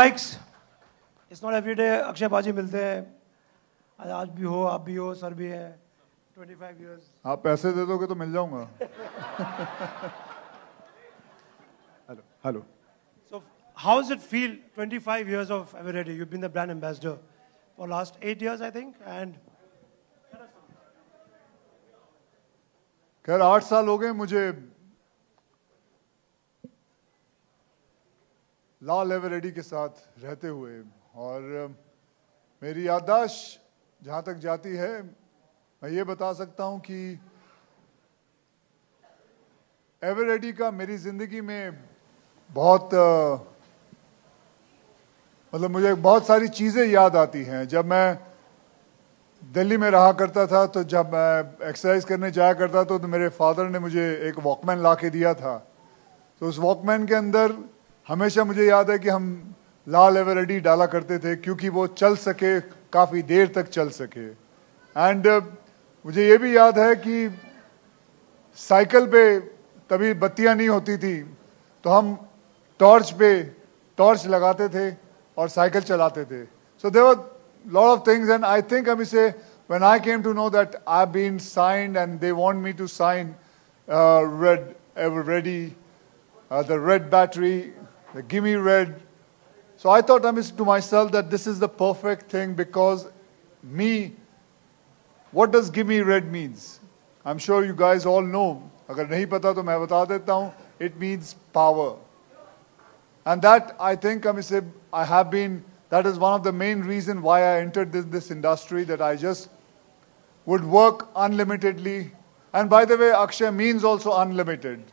mics. It's not every day Akshay बाजी मिलते हैं. आज भी हो, आप भी हो, सर भी है. 25 years. आप पैसे दे दोगे तो मिल जाऊंगा. Hello. So how does it feel? 25 years of Eveready. You've been the brand ambassador for last 8 years, I think, and. खैर 8 साल हो गए मुझे लाल एवरेडी के साथ रहते हुए, और मेरी याददाश्त जहाँ तक जाती है मैं ये बता सकता हूँ कि एवरेडी का मेरी ज़िंदगी में बहुत मतलब मुझे बहुत सारी चीज़ें याद आती हैं. जब मैं दिल्ली में रहा करता था तो जब मैं एक्सरसाइज करने जाया करता था तो मेरे फादर ने मुझे एक वॉकमैन ला के दिया था. तो उस वॉकमैन के अंदर हमेशा मुझे याद है कि हम लाल एवरेडी डाला करते थे क्योंकि वो चल सके, काफ़ी देर तक चल सके. एंड मुझे ये भी याद है कि साइकिल पे तभी बत्तियां नहीं होती थी तो हम टॉर्च लगाते थे और साइकिल चलाते थे. So there were lot of things, and I think I may say when I came to know that I've been signed and they want me to sign Red Eveready, the red battery, the Gimme Red. So I thought to myself that this is the perfect thing because what does Gimme Red means? I'm sure you guys all know. अगर नहीं पता तो मैं बता देता हूँ. It means power, and that I think I may say I have been. That is one of the main reasons why I entered this industry, that I just would work unlimitedly. And by the way, Akshay means also unlimited.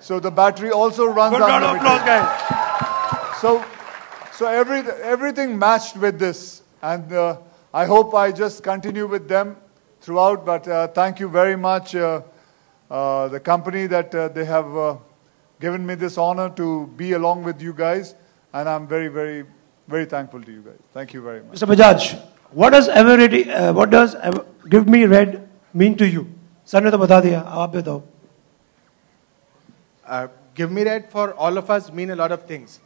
So the battery also runs unlimited. Good round of applause, guys. So everything matched with this. And I hope I just continue with them throughout. But thank you very much, the company that they have given me this honor to be along with you guys. And I'm very, very, very thankful to you guys. Thank you very much. Mr. Bajaj, what does Give Me Red mean to you? Sir ने तो बता दिया, आप बताओ. Give Me Red for all of us mean a lot of things.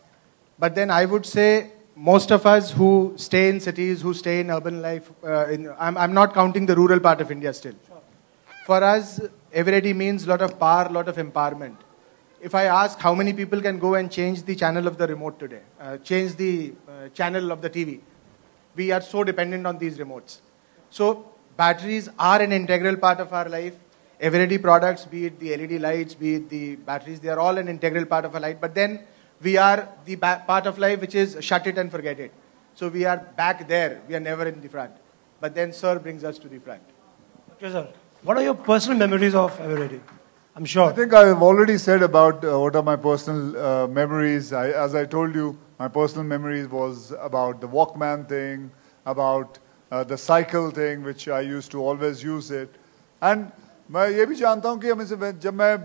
But then I would say most of us who stay in cities, who stay in urban life, I'm not counting the rural part of India still. For us, Eveready means a lot of power, a lot of empowerment. If I ask how many people can go and change the channel of the remote today, change the channel of the TV, we are so dependent on these remotes. So batteries are an integral part of our life. Eveready products, be it the LED lights, be it the batteries, they are all an integral part of our life. But then we are the part of life which is shut it and forget it. So we are back there. We are never in the front. But then Sir brings us to the front. Okay, sir. What are your personal memories of Eveready? I'm sure. I think I've already said about what are my personal memories. As I told you, my personal memories was about the Walkman thing, about the cycle thing, which I used to always use it. And मैं ये भी जानता हूँ कि जब मैं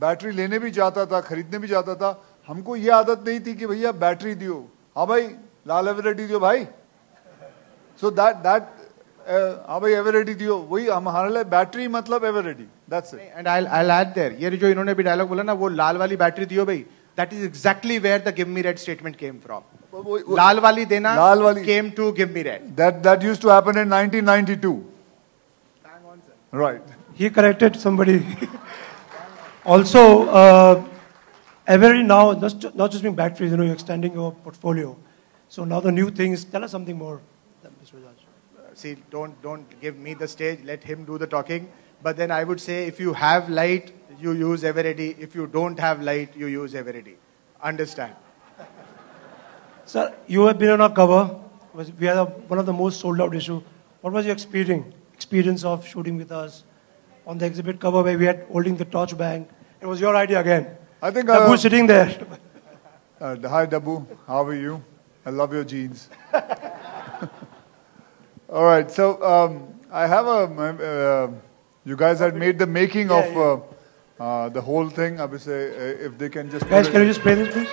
battery लेने भी जाता था, खरीदने भी जाता था, हमको ये आदत नहीं थी कि भैया बैटरी दियो. हाँ भाई, लाल एवरेडी दियो भाई. So that हाँ भाई एवरेडी दियो, वही हमारे लिए बैटरी मतलब Eveready. That's it. And I'll add there. ये जो इन्होंने भी डायलॉग बोला ना, वो लाल वाली बैटरी दियो भाई. That is exactly where the Give Me Red statement came from. लाल वाली देना came to Give Me Red. That used to happen in 1992. Hang on, sir. Right. He corrected somebody. Also, Eveready now not just being batteries, you're extending your portfolio. So now the new things. Tell us something more, Mr. Bajaj. See, don't give me the stage. Let him do the talking. But then I would say, if you have light, you use Eveready. If you don't have light, you use Eveready. Understand? Sir, you have been on our cover. We had one of the most sold out issue. What was your experience of shooting with us on the exhibit cover where we had holding the torch bank? It was your idea again. I think Dabu sitting there. Hi Dabu, how are you? I love your jeans. All right, so I have you guys had made the making of the whole thing. I would say if they can just. Guys, can you just play this, please?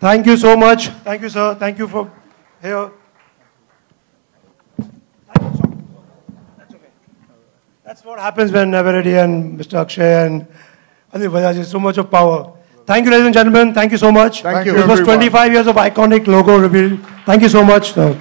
Thank you so much. Thank you, sir. Thank you for here. That's okay. That's what happens when Eveready and Mr. Akshay and Adil Bajaj is so much of power. Thank you, ladies and gentlemen. Thank you so much. Thank you. This was everyone. 25 years of iconic logo reveal. Thank you so much, sir.